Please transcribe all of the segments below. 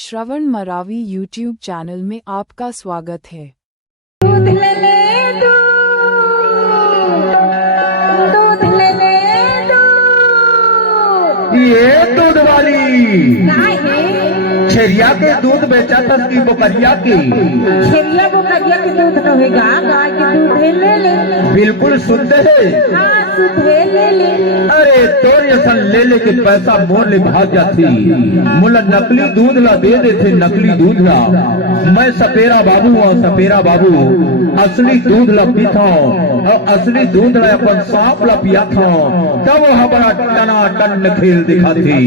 श्रवण Maravi YouTube channel में आपका स्वागत है। दूध ले ले दूध, दूध ले ले दूध। ये दूध वाली काय है? छेरिया के दूध बेचा था की बकरिया की? छेरिया बकरिया के दूध रहेगा, गाय के दूध है ले ले। बिल्कुल शुद्ध है। हाँ शुद्ध है ले ले। अरे तोर ऐसा ले ले के पैसा मोर ले भाग जाती। मुला नकली दूध ला दे देते, नकली दूध ला। मैं सपेरा बाबू और सपेरा बाबू असली दूध ला पीता और असली दूध ला अपन सांप ला पिया था। तब वह बड़ा टना टन खेल दिखाती,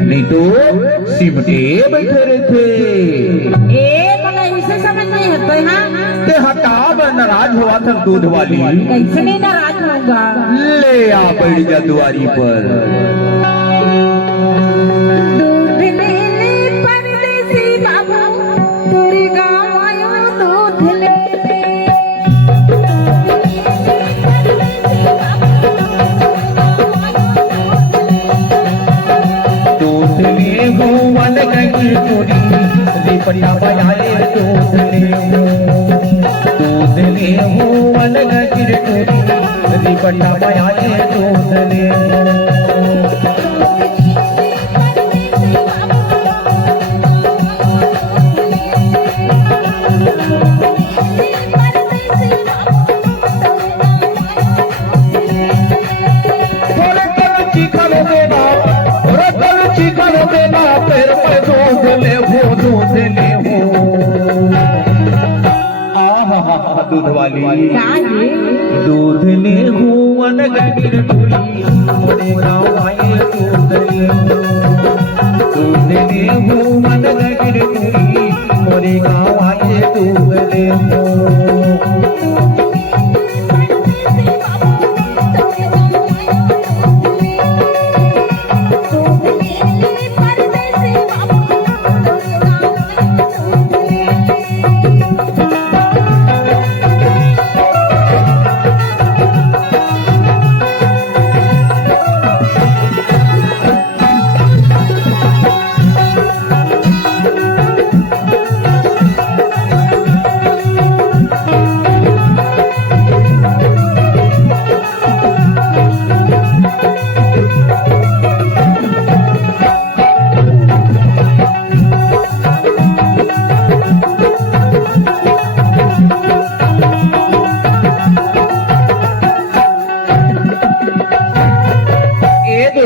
नहीं तो सिमटे बैठे रहते। ए मगर इसे समझ नहीं आता है। हाँ ते हटाब नाराज हुआ था दूध वाली। कैसे नहीं नाराज होगा? ले आ बैठ जा दुआरी पर। दूध ले ले परदेसी बाबू, तेरे गाँव आयो दूध ले ले। दूध ले हो वन गई पूरी रिपड़िया बजाए। दूध ले हो, दूध ले हो वन गई पूरी रिपड़िया बजाए। दूध ले हो। दूध वाली दूध ले हुवन गगिर टोली मोरे गाँव आए। दूध ले, दूध ले हुवन गगिर टोली मोरे गाँव आए। दूध ले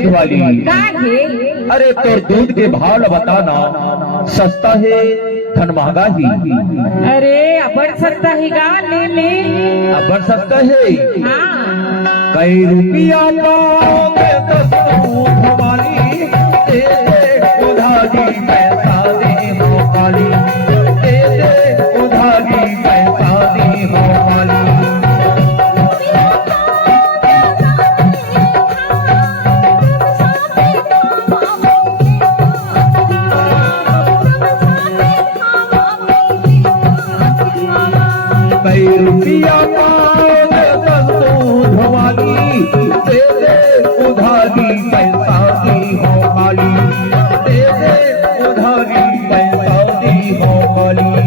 वाली। अरे तो दूध के भाव बताना, सस्ता है धन महंगा ही? अरे अबर सस्ता ही गा ले ले। अबर सस्ता है। हाँ कई रुपया पाओगे तो दूध वाली, दे दे उधारी पैसा दे हो वाली, दे दे उधारी पैसा दे हो वाली। रुपया पाओगे तो दूध वाली, दे दे उधारी पैसा दी हो वाली, दे दे उधारी पैसा दी हो वाली।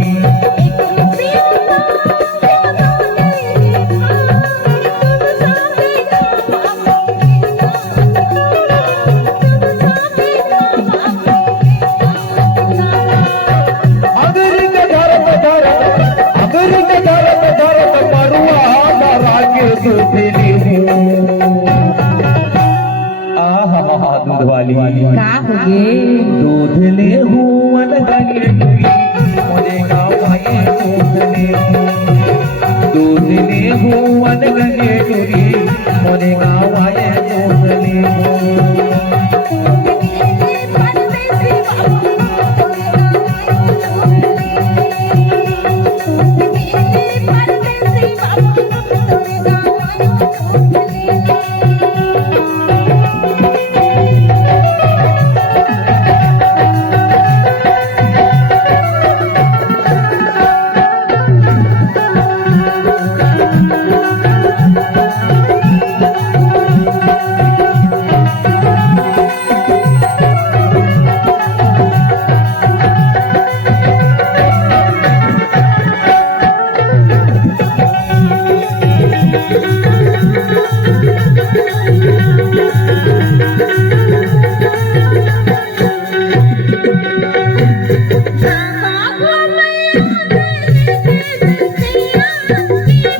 दूध वाली दूध ले हुवन गगिर टोली मोरे गाँव आए। दूध ले, दूध ले हुवन गगिर टोली मोरे गाँव आए। दूध ले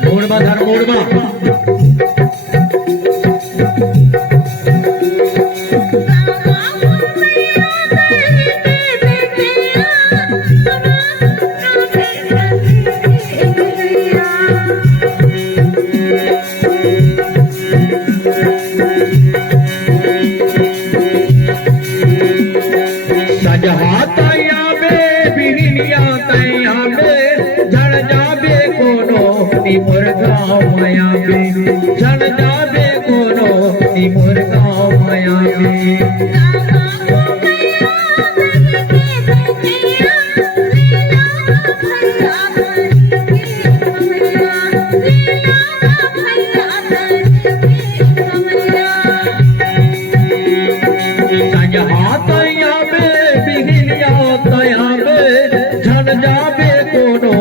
मोड़वा धर मोड़वा सजहा तैया बे बिहनिया तैया बे झड़ जाबे कोनो निमुर गाँव माया बे झड़ जाबे कोनो निमुर गाँव माया बे सजहा तैया बे बिहनिया तैया बे झड़ जाबे कोनो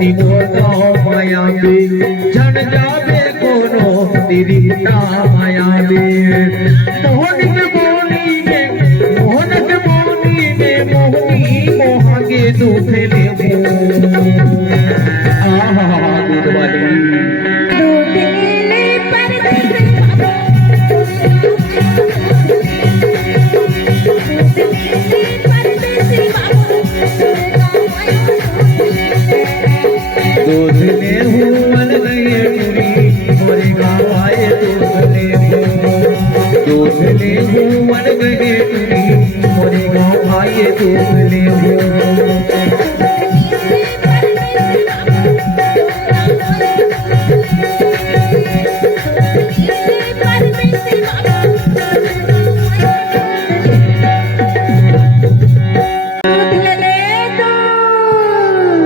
निमुर गाँव माया बे झड़ जाबे कोनो निरिता माया बे मोहन के बोली में मोहनी मोहागे दूध ले आहा दूध वाली दूध ले हुवन गए टुरी मोरे गाँव आए दूध ले हुवन गए टुरी मोरे गाँव आए दूध ले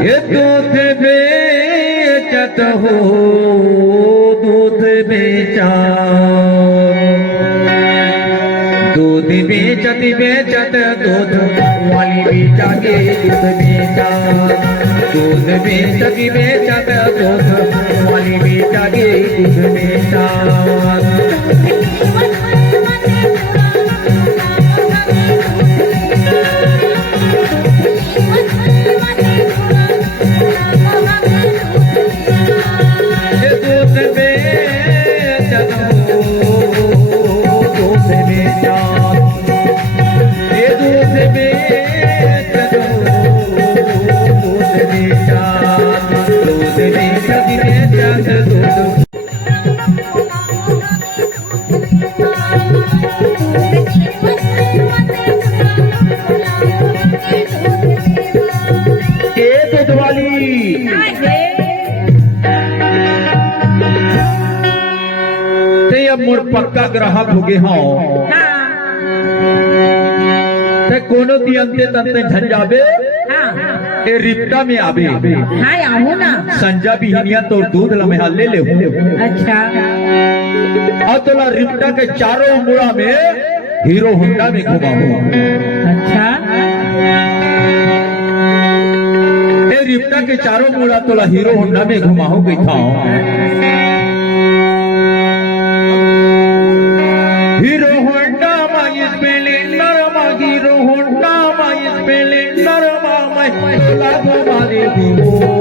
ये दूध बेचत हो दूध बेचा दूध बेचत बेचत दूध वाली बेचा के दूध बेचा दूध बेचत बेचत दूध वाली बेचा के दूध बेचा मोर पक्का ग्राहक हो गए हाँ ते कोनो दी अंते तंते झंझाबे ए रिप्टा में आबे हाँ आऊँ ना संजा भी हिनिया तो दूध लमेहा ले ले अच्छा अतला रिप्टा के चारों मुड़ा में हीरो होंडा में घुमाऊं अच्छा ए रिप्टा के चारों मुड़ा तोला हीरो होंडा में घुमाऊं गई था हीरो होंडा माई स्प्लेंडर मा हीरो होंडा माई स्प्लेंडर मा मैं तोला घुमा दे दूँ